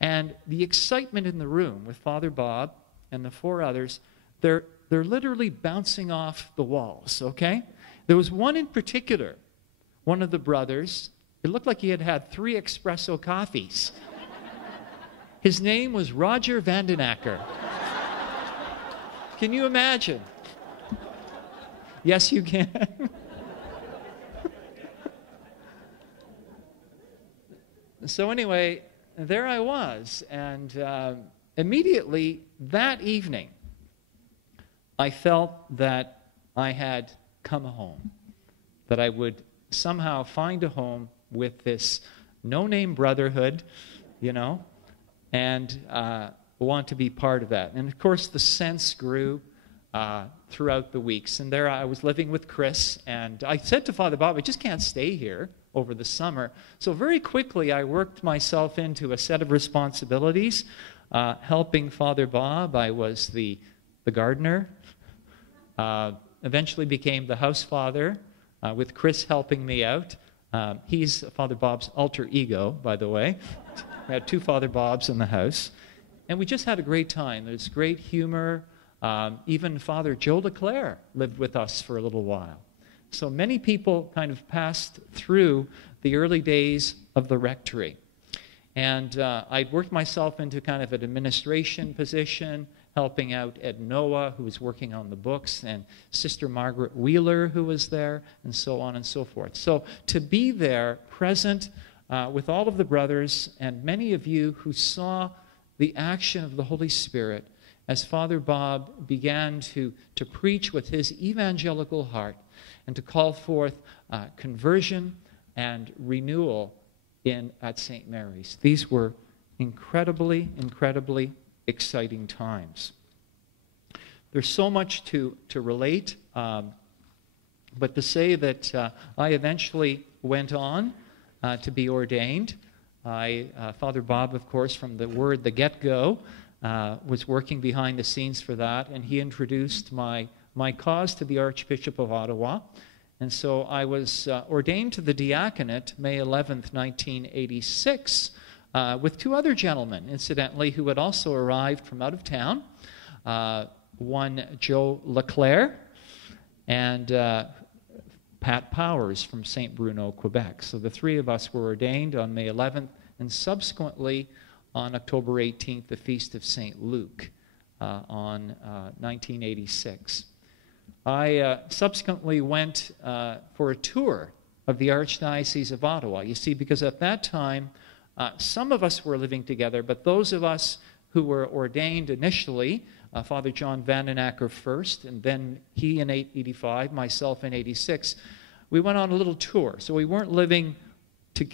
And the excitement in the room with Father Bob and the 4 others, they're literally bouncing off the walls, okay? There was one in particular, one of the brothers. It looked like he had had 3 espresso coffees. His name was Roger Vandenacker. Can you imagine? Yes, you can. So anyway, there I was, and immediately that evening, I felt that I had come home, that I would somehow find a home with this no-name brotherhood, and want to be part of that. And of course, the sense grew throughout the weeks. And there I was living with Chris, and I said to Father Bob, I just can't stay here over the summer. So very quickly, I worked myself into a set of responsibilities, helping Father Bob. I was the gardener, eventually became the house father, with Chris helping me out. He's Father Bob's alter ego, by the way. We had 2 Father Bobs in the house. And we just had a great time. There's great humor. Even Father Joe Leclerc lived with us for a little while. So many people kind of passed through the early days of the rectory. And I worked myself into kind of an administration position, helping out Ed Noah, who was working on the books, and Sister Margaret Wheeler, who was there, and so on and so forth. So to be there, present with all of the brothers, and many of you who saw the action of the Holy Spirit as Father Bob began to preach with his evangelical heart and to call forth conversion and renewal at St. Mary's. These were incredibly, incredibly exciting times. There's so much to relate, but to say that I eventually went on to be ordained. Father Bob, of course, from the get-go, was working behind the scenes for that, and he introduced my cause to the Archbishop of Ottawa. And so I was ordained to the diaconate May 11th, 1986, with 2 other gentlemen, incidentally, who had also arrived from out of town. One, Joe Leclerc, and Pat Powers from St. Bruno, Quebec. So the 3 of us were ordained on May 11th, and subsequently on October 18th, the Feast of St. Luke on 1986. I subsequently went for a tour of the Archdiocese of Ottawa. You see, because at that time, some of us were living together, but those of us who were ordained initially, Father John Vandenacker first, and then he in 85, myself in 86, we went on a little tour. So we weren't living to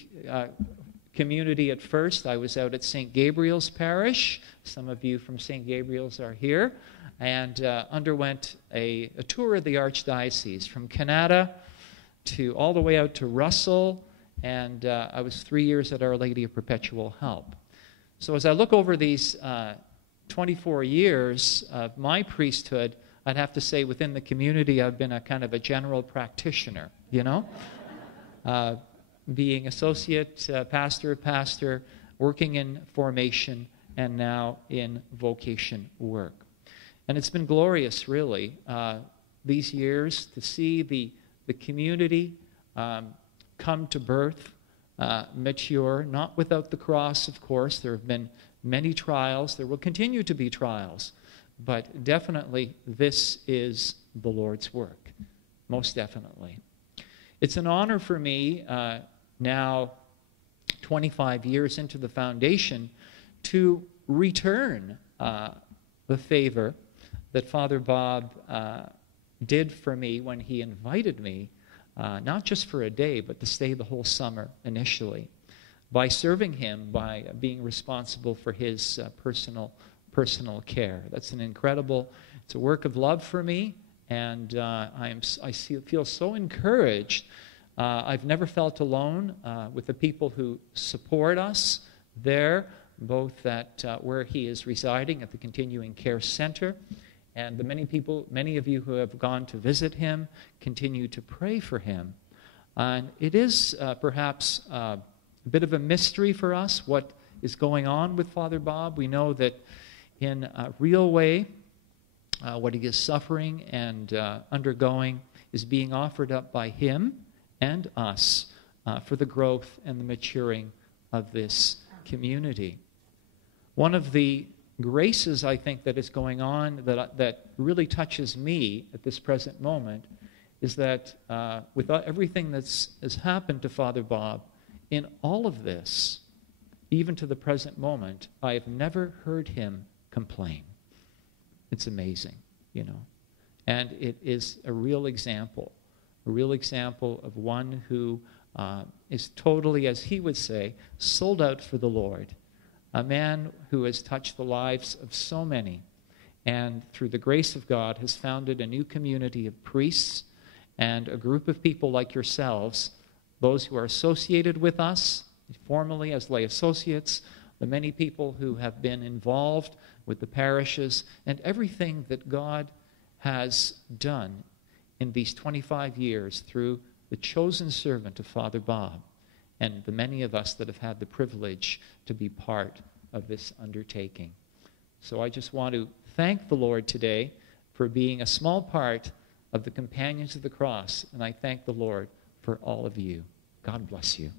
community at first. I was out at St. Gabriel's Parish. Some of you from St. Gabriel's are here. And underwent a tour of the Archdiocese from Canada to all the way out to Russell, and I was 3 years at Our Lady of Perpetual Help. So as I look over these 24 years of my priesthood, I'd have to say within the community I've been a kind of a general practitioner, being associate pastor, working in formation, and now in vocation work. And it's been glorious, really, these years to see the community come to birth, mature, not without the cross, of course. There have been many trials. There will continue to be trials. But definitely, this is the Lord's work, most definitely. It's an honor for me, now 25 years into the foundation, to return the favor that Father Bob did for me when he invited me, not just for a day, but to stay the whole summer initially, by serving him, by being responsible for his personal care. That's an incredible, it's a work of love for me, and I feel so encouraged. I've never felt alone with the people who support us there, both at where he is residing at the Continuing Care Center, and the many of you who have gone to visit him, continue to pray for him. And it is perhaps a bit of a mystery for us what is going on with Father Bob. We know that in a real way, what he is suffering and undergoing is being offered up by him and us for the growth and the maturing of this community. One of the graces, I think, that is going on that really touches me at this present moment is that with everything has happened to Father Bob, in all of this, even to the present moment, I have never heard him complain. It's amazing, you know. And it is a real example of one who is totally, as he would say, sold out for the Lord. A man who has touched the lives of so many, and through the grace of God has founded a new community of priests and a group of people like yourselves, those who are associated with us, formally as lay associates, the many people who have been involved with the parishes, and everything that God has done in these 25 years through the chosen servant of Father Bob, and the many of us that have had the privilege to be part of this undertaking. So I just want to thank the Lord today for being a small part of the Companions of the Cross, and I thank the Lord for all of you. God bless you.